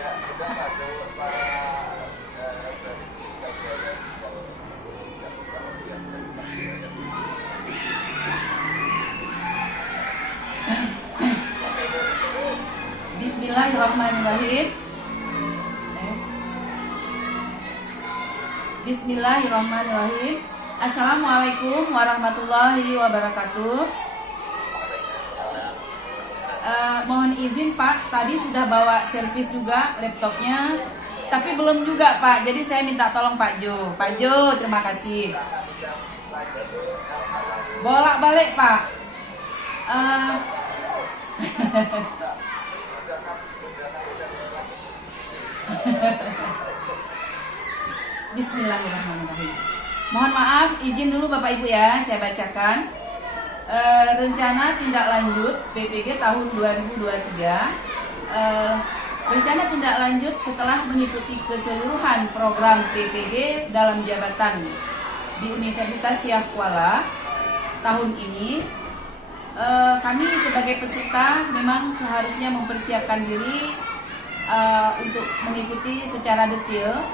Bismillahirrahmanirrahim. Bismillahirrahmanirrahim. Assalamualaikum warahmatullahi wabarakatuh. Mohon izin Pak, tadi sudah bawa servis juga laptopnya, tapi belum juga Pak. Jadi saya minta tolong Pak Jo. Pak Jo, terima kasih. Bolak-balik Pak. Bismillahirrahmanirrahim. Mohon maaf, izin dulu Bapak Ibu ya, saya bacakan. Rencana tindak lanjut PPG tahun 2023. Rencana tindak lanjut setelah mengikuti keseluruhan program PPG dalam jabatan di Universitas Syah Kuala tahun ini, kami sebagai peserta memang seharusnya mempersiapkan diri untuk mengikuti secara detail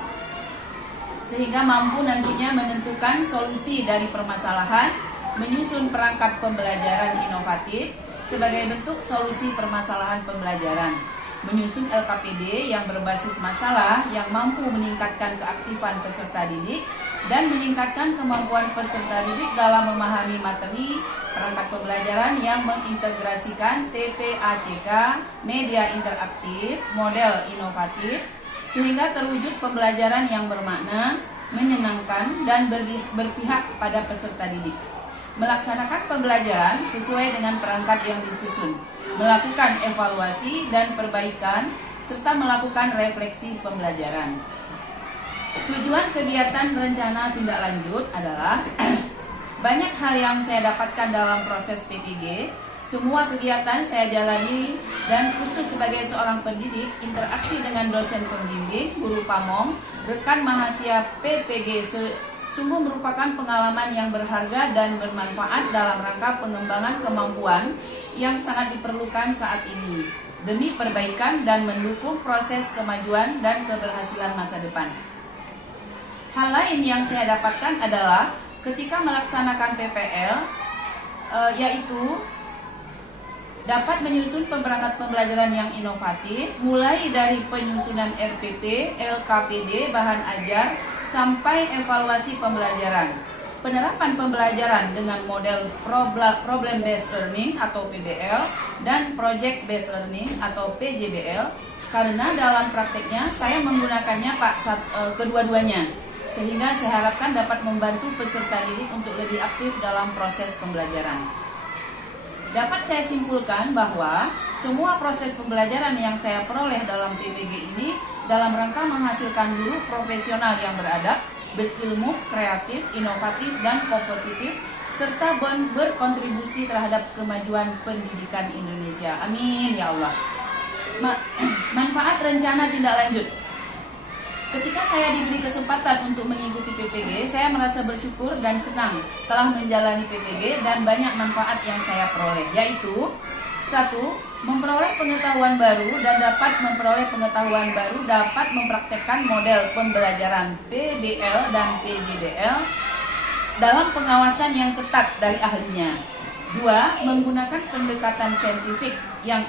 sehingga mampu nantinya menentukan solusi dari permasalahan, menyusun perangkat pembelajaran inovatif sebagai bentuk solusi permasalahan pembelajaran, menyusun LKPD yang berbasis masalah yang mampu meningkatkan keaktifan peserta didik dan meningkatkan kemampuan peserta didik dalam memahami materi perangkat pembelajaran yang mengintegrasikan TPACK, media interaktif, model inovatif, sehingga terwujud pembelajaran yang bermakna, menyenangkan, dan berpihak pada peserta didik. Melaksanakan pembelajaran sesuai dengan perangkat yang disusun, melakukan evaluasi dan perbaikan, serta melakukan refleksi pembelajaran. Tujuan kegiatan rencana tindak lanjut adalah banyak hal yang saya dapatkan dalam proses PPG. Semua kegiatan saya jalani dan khusus sebagai seorang pendidik, interaksi dengan dosen pembimbing, guru pamong, rekan mahasiswa PPG sungguh merupakan pengalaman yang berharga dan bermanfaat dalam rangka pengembangan kemampuan yang sangat diperlukan saat ini demi perbaikan dan mendukung proses kemajuan dan keberhasilan masa depan. Hal lain yang saya dapatkan adalah ketika melaksanakan PPL, yaitu dapat menyusun perangkat pembelajaran yang inovatif, mulai dari penyusunan RPP, LKPD, bahan ajar, sampai evaluasi pembelajaran. Penerapan pembelajaran dengan model Problem Based Learning atau PBL dan Project Based Learning atau PJBL, karena dalam prakteknya saya menggunakannya kedua-duanya, sehingga saya harapkan dapat membantu peserta didik untuk lebih aktif dalam proses pembelajaran. Dapat saya simpulkan bahwa semua proses pembelajaran yang saya peroleh dalam PPG ini dalam rangka menghasilkan guru profesional yang beradab, berilmu, kreatif, inovatif, dan kompetitif, serta berkontribusi terhadap kemajuan pendidikan Indonesia. Amin ya Allah. Manfaat rencana tindak lanjut. Ketika saya diberi kesempatan untuk mengikuti PPG, saya merasa bersyukur dan senang telah menjalani PPG dan banyak manfaat yang saya peroleh, yaitu 1. Memperoleh pengetahuan baru dan dapat memperoleh pengetahuan baru dapat mempraktekkan model pembelajaran PBL dan PJBL dalam pengawasan yang ketat dari ahlinya. 2. Menggunakan pendekatan saintifik yang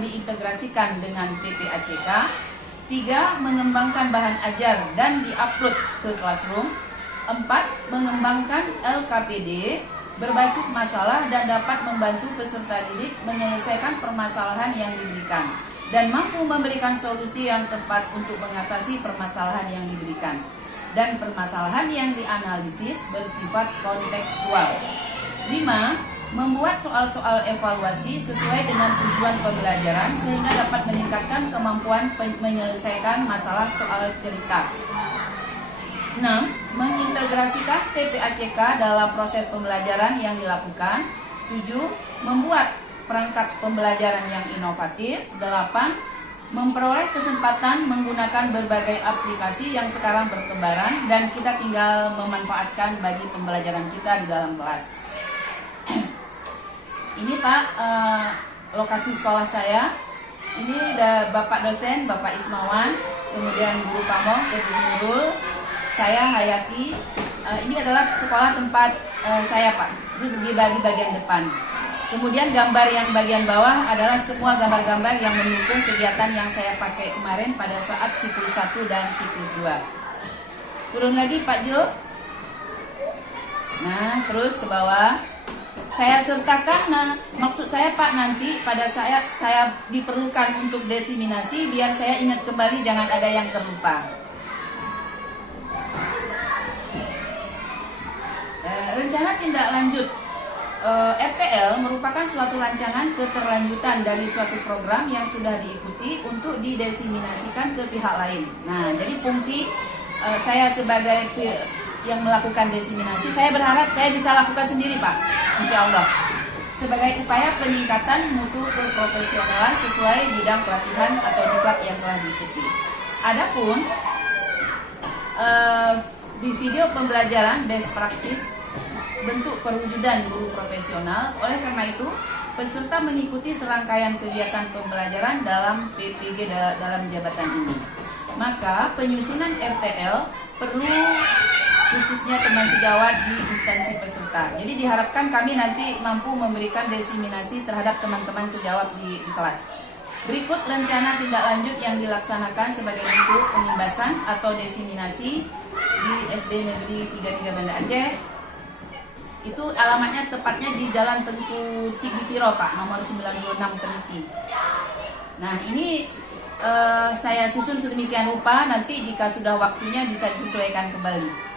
diintegrasikan dengan TPACK. 3. Mengembangkan bahan ajar dan diupload ke Classroom. 4. Mengembangkan LKPD berbasis masalah dan dapat membantu peserta didik menyelesaikan permasalahan yang diberikan dan mampu memberikan solusi yang tepat untuk mengatasi permasalahan yang diberikan. Dan permasalahan yang dianalisis bersifat kontekstual. 5. Membuat soal-soal evaluasi sesuai dengan tujuan pembelajaran sehingga dapat meningkatkan kemampuan menyelesaikan masalah soal cerita. 6. Mengintegrasikan TPACK dalam proses pembelajaran yang dilakukan. 7. Membuat perangkat pembelajaran yang inovatif. 8. Memperoleh kesempatan menggunakan berbagai aplikasi yang sekarang bertebaran dan kita tinggal memanfaatkan bagi pembelajaran kita di dalam kelas. Ini Pak, lokasi sekolah saya. Ini ada Bapak dosen, Bapak Ismawan, kemudian Guru Pamong, Ibu Nurul, saya Hayati. Ini adalah sekolah tempat saya Pak, di bagian depan. Kemudian gambar yang bagian bawah adalah semua gambar-gambar yang mendukung kegiatan yang saya pakai kemarin pada saat siklus 1 dan siklus 2. Turun lagi Pak Jo. Nah, terus ke bawah. Saya sertakan, nah, maksud saya Pak, nanti pada saya diperlukan untuk desiminasi biar saya ingat kembali, jangan ada yang terlupa. Rencana tindak lanjut RTL merupakan suatu rancangan keterlanjutan dari suatu program yang sudah diikuti untuk didesiminasikan ke pihak lain. Nah, jadi fungsi saya sebagai yang melakukan desiminasi, saya berharap saya bisa lakukan sendiri Pak, insya Allah, sebagai upaya peningkatan mutu keprofesionalan sesuai bidang pelatihan atau diklat yang telah diikuti. Adapun di video pembelajaran best practice bentuk perwujudan guru profesional, oleh karena itu peserta mengikuti serangkaian kegiatan pembelajaran dalam PPG dalam jabatan ini. Maka penyusunan RTL perlu khususnya teman sejawat di instansi peserta. Jadi diharapkan kami nanti mampu memberikan desiminasi terhadap teman-teman sejawat di kelas. Berikut rencana tindak lanjut yang dilaksanakan sebagai bentuk penimbasan atau desiminasi di SD Negeri 33 Banda Aceh. Itu alamatnya tepatnya di Jalan Tengku Cikbitiro Pak, nomor 96 Peniti. Nah, ini saya susun sedemikian rupa, nanti jika sudah waktunya bisa disesuaikan kembali.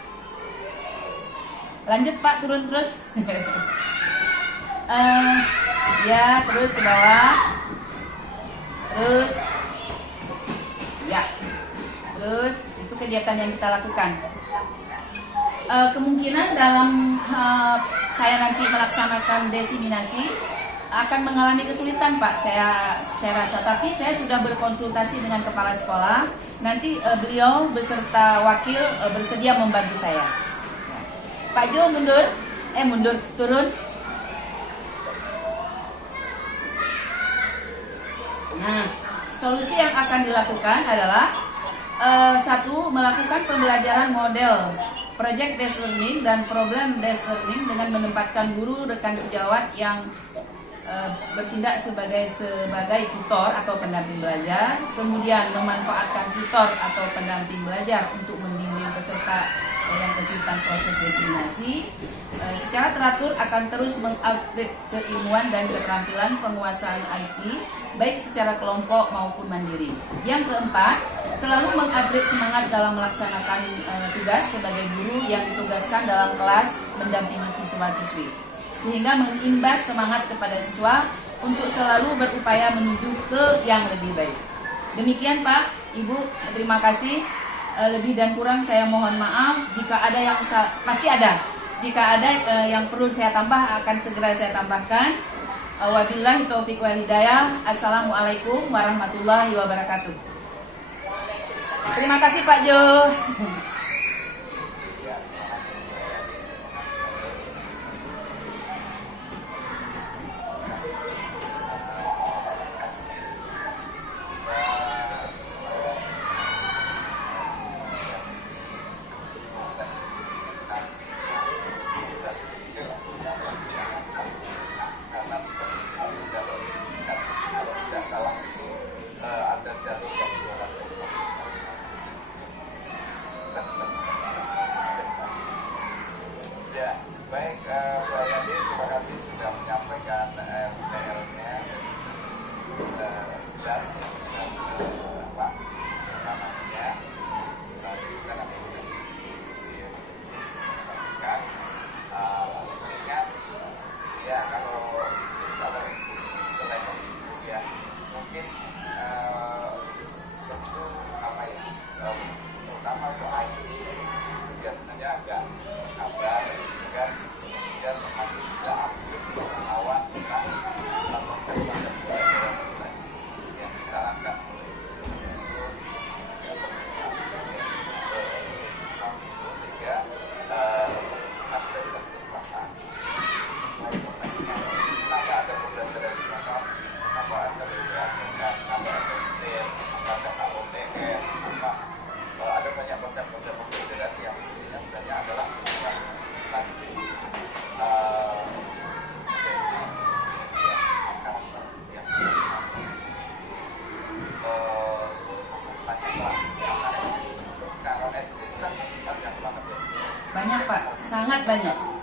Lanjut Pak, turun terus. Ya, terus ke bawah. Terus. Ya. Terus itu kegiatan yang kita lakukan. Kemungkinan dalam saya nanti melaksanakan desiminasi akan mengalami kesulitan Pak, saya rasa, tapi saya sudah berkonsultasi dengan kepala sekolah, nanti beliau beserta wakil bersedia membantu saya. Pak Jo mundur, turun. Nah, solusi yang akan dilakukan adalah satu, melakukan pembelajaran model project based learning dan problem based learning dengan menempatkan guru rekan sejawat yang bertindak sebagai tutor atau pendamping belajar, kemudian memanfaatkan tutor atau pendamping belajar untuk membimbing peserta dalam kesulitan proses desiminasi. Secara teratur akan terus mengupgrade keilmuan dan keterampilan penguasaan IT baik secara kelompok maupun mandiri. Yang keempat, selalu mengupgrade semangat dalam melaksanakan tugas sebagai guru yang ditugaskan dalam kelas mendampingi siswa-siswi, sehingga mengimbas semangat kepada siswa untuk selalu berupaya menuju ke yang lebih baik. Demikian Pak, Ibu, terima kasih. Lebih dan kurang saya mohon maaf. Jika ada yang pasti ada. Jika ada yang perlu saya tambah akan segera saya tambahkan. Wabillahi taufiq wal hidayah. Assalamualaikum warahmatullahi wabarakatuh. Terima kasih Pak Jo. Baik, Pak Yadi, terima kasih sudah menyampaikan RTL-nya jelas, apa namanya, juga nanti bisa diperhatikan. Ingat, ya kalau selain itu ya mungkin sangat banyak.